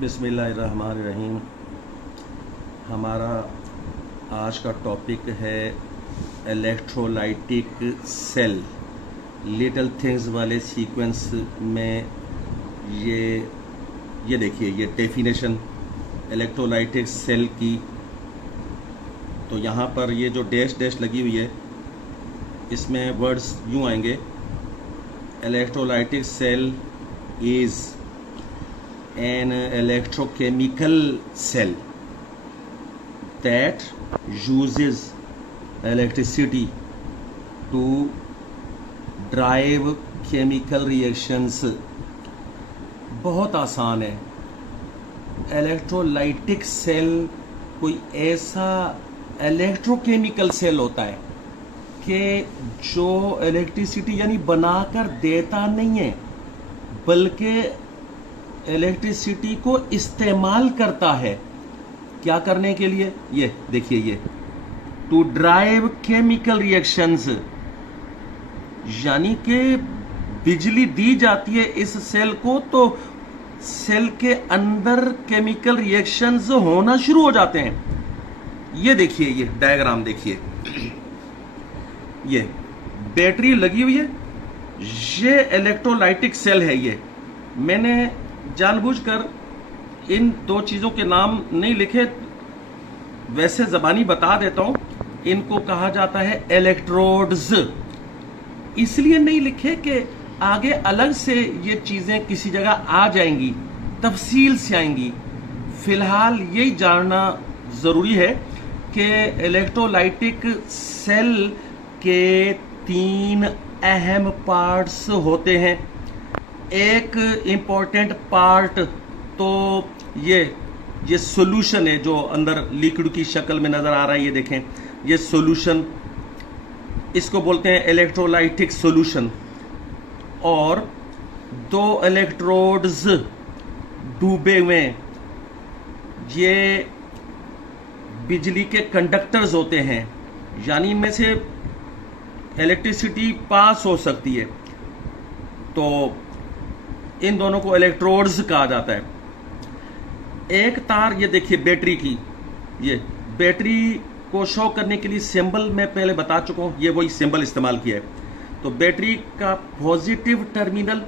बिस्मिल्लाहिर्रहमानिर्रहीम। हमारा आज का टॉपिक है इलेक्ट्रोलाइटिक सेल। लिटिल थिंग्स वाले सीक्वेंस में ये देखिए, ये डेफिनेशन इलेक्ट्रोलाइटिक सेल की। तो यहाँ पर ये जो डैश डैश लगी हुई है, इसमें वर्ड्स यूँ आएंगे: electrolytic cell is an electrochemical cell that uses electricity to drive chemical reactions। बहुत आसान है। इलेक्ट्रोलाइटिक सेल कोई ऐसा इलेक्ट्रोकेमिकल सेल होता है कि जो इलेक्ट्रिसिटी यानी बनाकर देता नहीं है, बल्कि इलेक्ट्रिसिटी को इस्तेमाल करता है। क्या करने के लिए? ये देखिए, ये टू ड्राइव केमिकल रिएक्शंस, यानी कि बिजली दी जाती है इस सेल को, तो सेल के अंदर केमिकल रिएक्शंस होना शुरू हो जाते हैं। ये देखिए, ये डायग्राम देखिए, ये बैटरी लगी हुई है, ये इलेक्ट्रोलाइटिक सेल है। ये मैंने जानबूझकर इन दो चीजों के नाम नहीं लिखे, वैसे जबानी बता देता हूं। इनको कहा जाता है इलेक्ट्रोड्स। इसलिए नहीं लिखे कि आगे अलग से ये चीजें किसी जगह आ जाएंगी, तफसील से आएंगी। फिलहाल यही जानना जरूरी है कि इलेक्ट्रोलाइटिक सेल के 3 अहम पार्ट्स होते हैं। एक इम्पॉर्टेंट पार्ट तो ये सॉल्यूशन है, जो अंदर लिक्विड की शक्ल में नजर आ रहा है। ये देखें, ये सॉल्यूशन, इसको बोलते हैं इलेक्ट्रोलाइटिक सॉल्यूशन। और 2 इलेक्ट्रोड्स डूबे हुए, ये बिजली के कंडक्टर्स होते हैं, यानी इनमें से इलेक्ट्रिसिटी पास हो सकती है। तो इन दोनों को इलेक्ट्रोड्स कहा जाता है। एक तार, ये देखिए बैटरी की, ये बैटरी को शो करने के लिए सिंबल मैं पहले बता चुका हूं, ये वही सिंबल इस्तेमाल किया है। तो बैटरी का पॉजिटिव टर्मिनल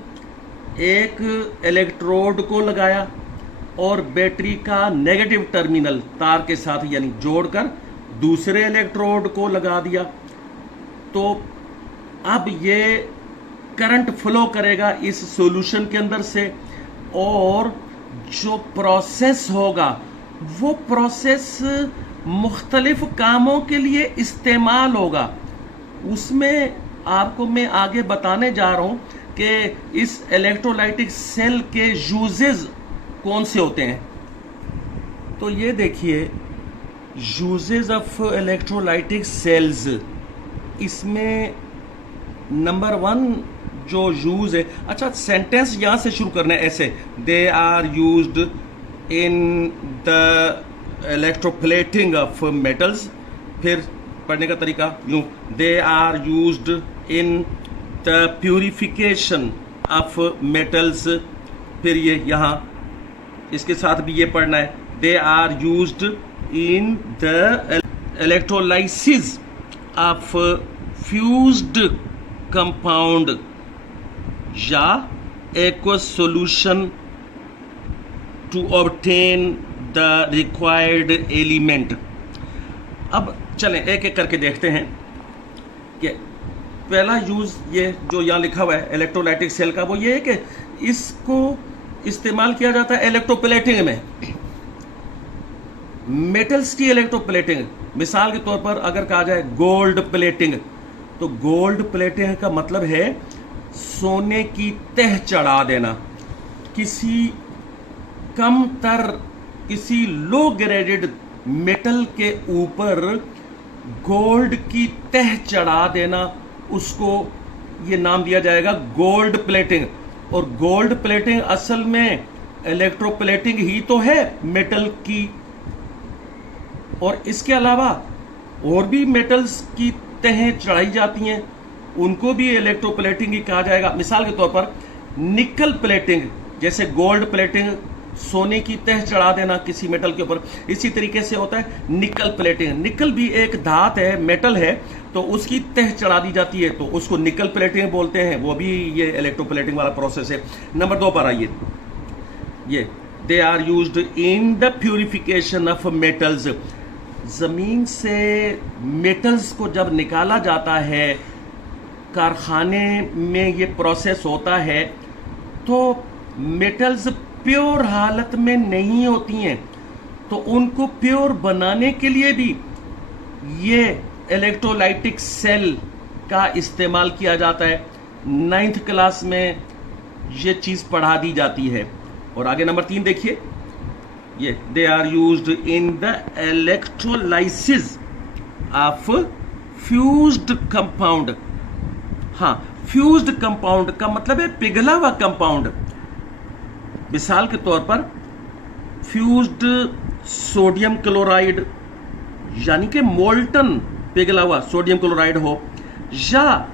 एक इलेक्ट्रोड को लगाया और बैटरी का नेगेटिव टर्मिनल तार के साथ यानी जोड़कर दूसरे इलेक्ट्रोड को लगा दिया। तो अब ये करंट फ्लो करेगा इस सॉल्यूशन के अंदर से, और जो प्रोसेस होगा वो प्रोसेस मुख्तलिफ कामों के लिए इस्तेमाल होगा। उसमें आपको मैं आगे बताने जा रहा हूं कि इस इलेक्ट्रोलाइटिक सेल के यूजेस कौन से होते हैं। तो ये देखिए, यूजेस ऑफ इलेक्ट्रोलाइटिक सेल्स, इसमें नंबर 1 जो यूज है, अच्छा सेंटेंस यहां से शुरू करना है ऐसे: they are used in the electroplating of metals. फिर पढ़ने का तरीका यूं: they are used in the purification of metals. फिर ये यहां इसके साथ भी ये पढ़ना है: they are used in the electrolysis of fused compound या aqueous solution to obtain the required element। अब चलें एक एक करके देखते हैं कि पहला यूज, ये जो यहाँ लिखा हुआ है इलेक्ट्रोलाइटिक सेल का, वो ये है कि इसको इस्तेमाल किया जाता है इलेक्ट्रोप्लेटिंग में, मेटल्स की इलेक्ट्रोप्लेटिंग। मिसाल के तौर पर अगर कहा जाए गोल्ड प्लेटिंग, तो गोल्ड प्लेटिंग का मतलब है सोने की तह चढ़ा देना। किसी कम तर, किसी लो ग्रेडेड मेटल के ऊपर गोल्ड की तह चढ़ा देना, उसको ये नाम दिया जाएगा गोल्ड प्लेटिंग। और गोल्ड प्लेटिंग असल में इलेक्ट्रोप्लेटिंग ही तो है मेटल की। और इसके अलावा और भी मेटल्स की तहें चढ़ाई जाती हैं, उनको भी इलेक्ट्रोप्लेटिंग ही कहा जाएगा। मिसाल के तौर पर निकल प्लेटिंग, जैसे गोल्ड प्लेटिंग सोने की तह चढ़ा देना किसी मेटल के ऊपर। इसी तरीके से होता है निकल प्लेटिंग। निकल भी एक धात है, मेटल है, तो उसकी तह चढ़ा दी जाती है, तो उसको निकल प्लेटिंग बोलते हैं। वो भी ये इलेक्ट्रोप्लेटिंग वाला प्रोसेस है। नंबर 2 पर आइए। ये they are used in the purification of metals. जमीन से मेटल्स को जब निकाला जाता है, कारखाने में ये प्रोसेस होता है, तो मेटल्स प्योर हालत में नहीं होती हैं, तो उनको प्योर बनाने के लिए भी ये इलेक्ट्रोलाइटिक सेल का इस्तेमाल किया जाता है। 9th क्लास में ये चीज पढ़ा दी जाती है। और आगे नंबर 3 देखिए, ये they are used in the electrolysis of fused compound. हाँ, फ्यूज्ड कंपाउंड का मतलब है पिघला हुआ कंपाउंड। मिसाल के तौर पर फ्यूज्ड सोडियम क्लोराइड, यानी कि मोल्टन पिघला हुआ सोडियम क्लोराइड हो, या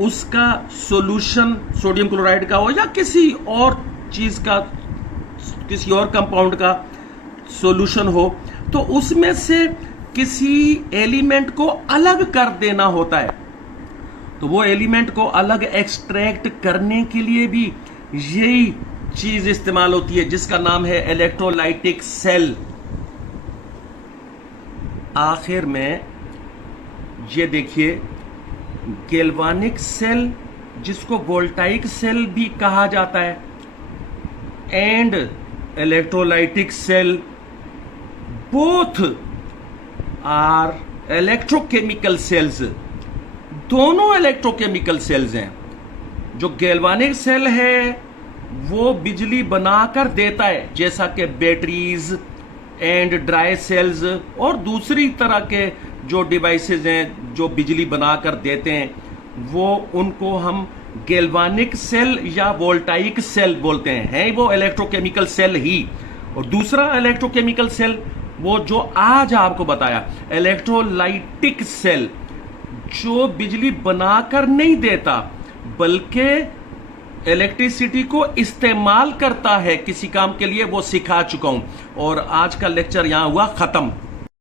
उसका सॉल्यूशन सोडियम क्लोराइड का हो, या किसी और चीज का, किसी और कंपाउंड का सॉल्यूशन हो, तो उसमें से किसी एलिमेंट को अलग कर देना होता है। तो वो एलिमेंट को अलग एक्सट्रैक्ट करने के लिए भी यही चीज इस्तेमाल होती है, जिसका नाम है इलेक्ट्रोलाइटिक सेल। आखिर में ये देखिए, गैल्वानिक सेल, जिसको वोल्टाइक सेल भी कहा जाता है, and electrolytic cell, both are electrochemical cells. दोनों इलेक्ट्रोकेमिकल सेल्स हैं। जो गैल्वानिक सेल है वो बिजली बनाकर देता है, जैसा कि बैटरीज एंड ड्राई सेल्स और दूसरी तरह के जो डिवाइसेज हैं जो बिजली बनाकर देते हैं, वो उनको हम गैल्वानिक सेल या वोल्टाइक सेल बोलते हैं। है वो इलेक्ट्रोकेमिकल सेल ही। और दूसरा इलेक्ट्रोकेमिकल सेल, वो जो आज आपको बताया, इलेक्ट्रोलाइटिक सेल, जो बिजली बनाकर नहीं देता बल्कि इलेक्ट्रिसिटी को इस्तेमाल करता है किसी काम के लिए, वो सिखा चुका हूं। और आज का लेक्चर यहां हुआ खत्म।